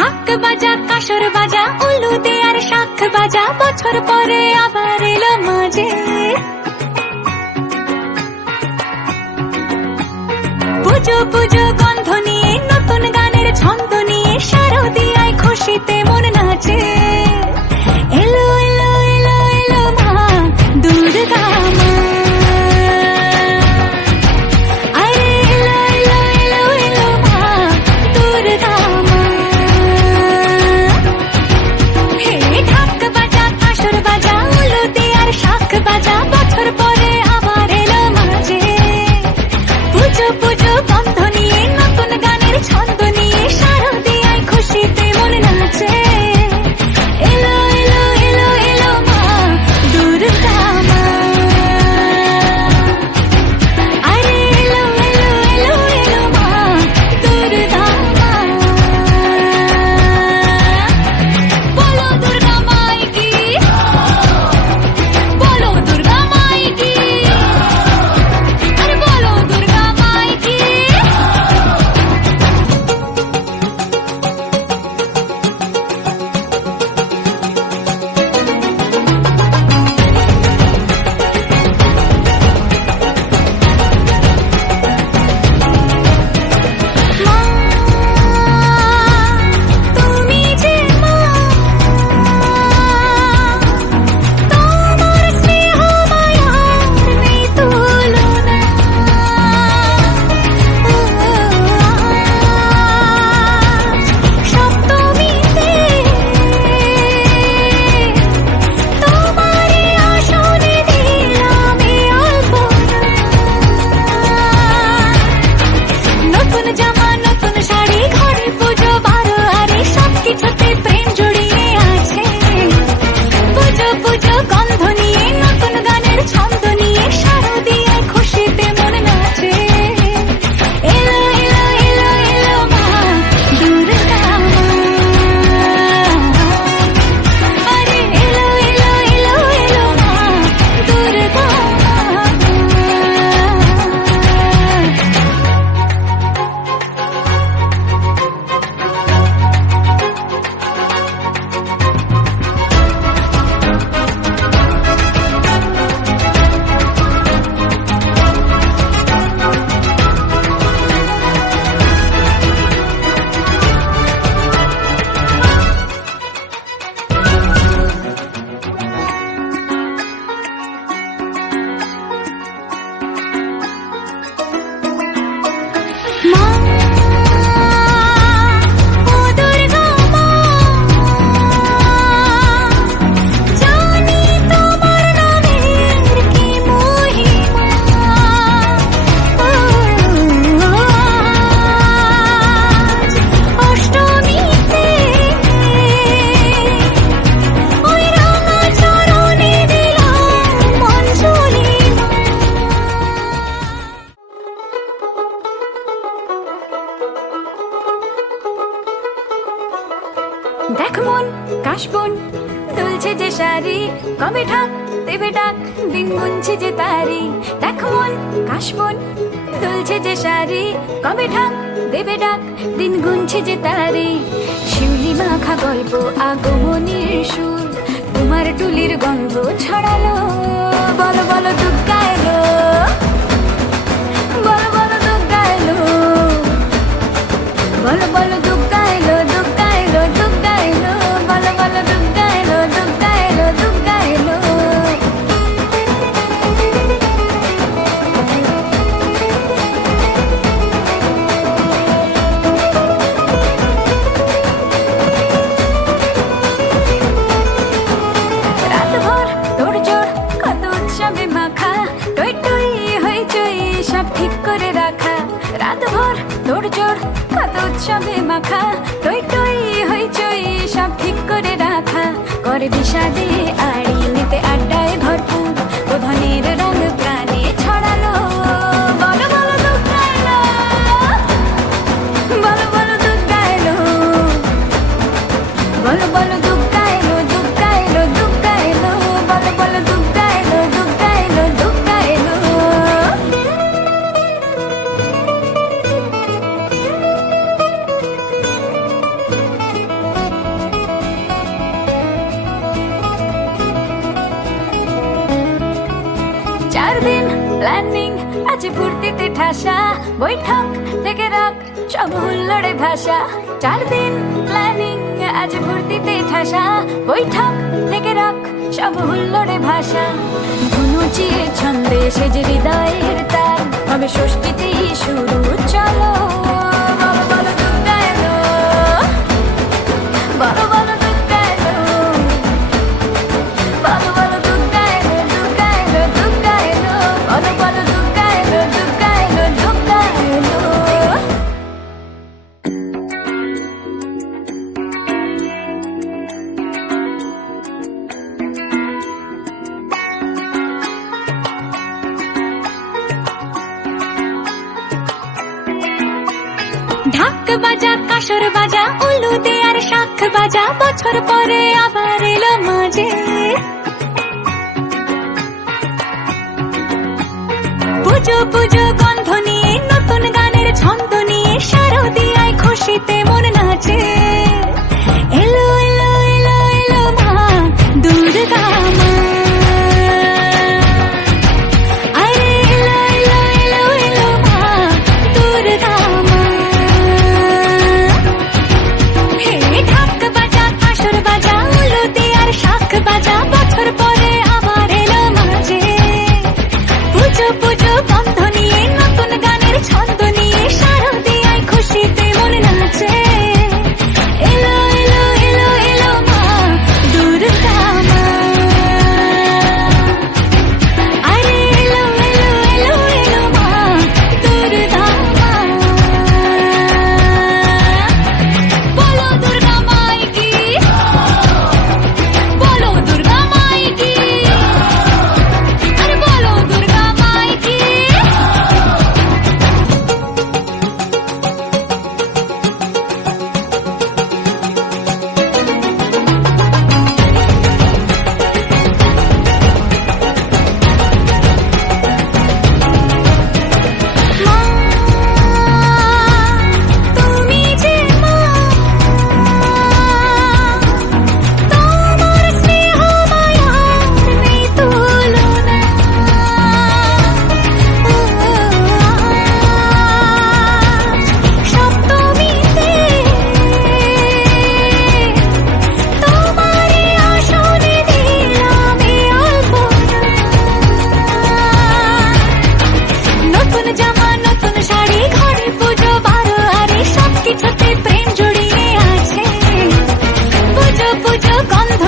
ঢাক বাজা কাসর বাজা উলু দেয়ার শাখ বাজা বছর পরে আবার এলো মাঝে। পুজো পুজো গন্ধ নিয়ে নতুন গানের ছন্দ নিয়ে শারদিয়ায় খুশিতে মন নাচে। এলো এলো এলো এলো মা দুর্গা মা, আরে এলো এলো এলো এলো মা দুর্গা মা। হে ঢাক বাজা কাসর বাজা উলু দেয়ার শাখ বাজা বছর পরে আবার এলো মাঝে। পুজো পুজো গন্ধ নিয়ে নতুন গানের ছন্দ নিয়ে শারদিয়ায় খুশিতে মন নাচে। এলো এলো এলো এলো মা দুর্গা মা, আরে এলো এলো এলো এলো মা দুর্গা মা। বলো দুর্গা মাই কি, বলো দুর্গা মাই কি, আরে বলো দুর্গা মাই কি। মা তুমি যে মা, তোমার স্নেহ মায়ার নেই তুলনা। সপ্তমীতে তোমারে আসনে দিলাম এই আলপনা। নতুন জামা নতুন শাড়ি ঘরে পুজো বারো আরে সবকিছুতে প্রেম জড়িয়ে আছে। পুজো পুজো গন্ধ নিয়ে নতুন গানের ছন্দ নিয়ে শারদিয়ায় খুশিতে মন নাচে। এলো এলো এলো এলো মা দুর্গা মা, আরে এলো এলো এলো এলো মা দুর্গা মা। মা ও দুর্গা মা, জানি তোমার নামের কি মহিমা। অষ্টমীতে ওই রাঙা চরণে দিলাম অঞ্জলি মা। দেখ মন কাশবন দুলছে যে শাড়ি, কবে ঢাক দেবে ডাক দিন গুনছে যে তারি। দেখ মন কাশবন দুলছে যে শাড়ি, কবে ঢাক দেবে ডাক দিন গুনছে যে তারি। শিউলি মাখা গল্প আগমনীর সুর, তোমার টুলির গন্ধ ছড়ালো। বলো বলো দুর্গা এলো, বলো বলো দুর্গা এলো, বলো বলো দুর্গা এলো দুর্গা এলো দুর্গা এলো, বলো বলো দুর্গা এলো দুর্গা এলো দুর্গা এলো। রাতভর তোড়জোড় কত উৎসবে মাখা, টই টই হইচই সব ঠিক করে রাখা। রাতভর তোড়জোড় কত উৎসবে মাখা, টই টই হইচই সব ঠিক করে রাখা। করে বিষাদে আড়ি নিতে আড্ডায় ভরপুর, প্রধানের রঙ প্রাণে ছড়ালো। বলো বলো দুর্গা এলো, বলো বলো দুর্গা এলো, বলো বলো দুর্গা এলো দুর্গা এলো দুর্গা এলো, বলো বলো দুর্গা এলো দুর্গা এলো দুর্গা এলো। প্ল্যানিং আছে ফুর্তিতে ঠাসা, বৈঠক থেকে রাখ সব হুল্লোড়ে ভাষা। 4 দিন প্ল্যানিং আছে ফুর্তিতে ঠাসা, বৈঠক থেকে রাখ সব হুল্লোড়ে ভাষা। ধনুচিয়ে ছন্দে সেজে হৃদয়ের তাল, হবে ষষ্ঠীতেই শুরু চলো। বলো বলো দুর্গা এলো, বলো বলো দুর্গা এলো, বলো বলো দুর্গা এলো, দুর্গা এলো, দুর্গা এলো, বলো বলো দুর্গা এলো, দুর্গা এলো, দুর্গা এলো। ঢাক বাজা কাসর বাজা উলু দে আর শাখ বাজা, বছর পরে আবার এলো মাঝে। পুজো পুজো গন্ধ নিয়ে নতুন গানের ছন্দ নিয়ে, শারদিয়ায় খুশিতে মন নাচে। এলো এলো এলো এলো মা দুর্গা মা, আরে এলো এলো এলো এলো মা দুর্গা মা। হে ঢাক বাজা কাসর বাজা উলু দে আর শাখ বাজা, বছর পরে আবার এলো মাঝে। পুজো পুজো গন্ধ নিয়ে নতুন গানের ছন্দ নিয়ে, শারদিয়ায় খুশিতে মন নাচে। এলো এলো এলো এলো মা দুর্গা মা, আরে এলো এলো এলো এলো মা দুর্গা মা। বলো দুর্গা মাই কি, বলো দুর্গা মাই কি, আরে বলো দুর্গা মাই কি। মা তুমি যে মা, তোমার স্নেহ মায়ার নেই তুলনা। সপ্তমীতে তোমারে আসনে দিলাম এই অল্পনা। নতুন জামা নতুন শাড়ি ঘরে পুজো বারো, আরে সব কিছুতে প্রেম জড়িয়ে আছে। পুজো পুজো গন্ধ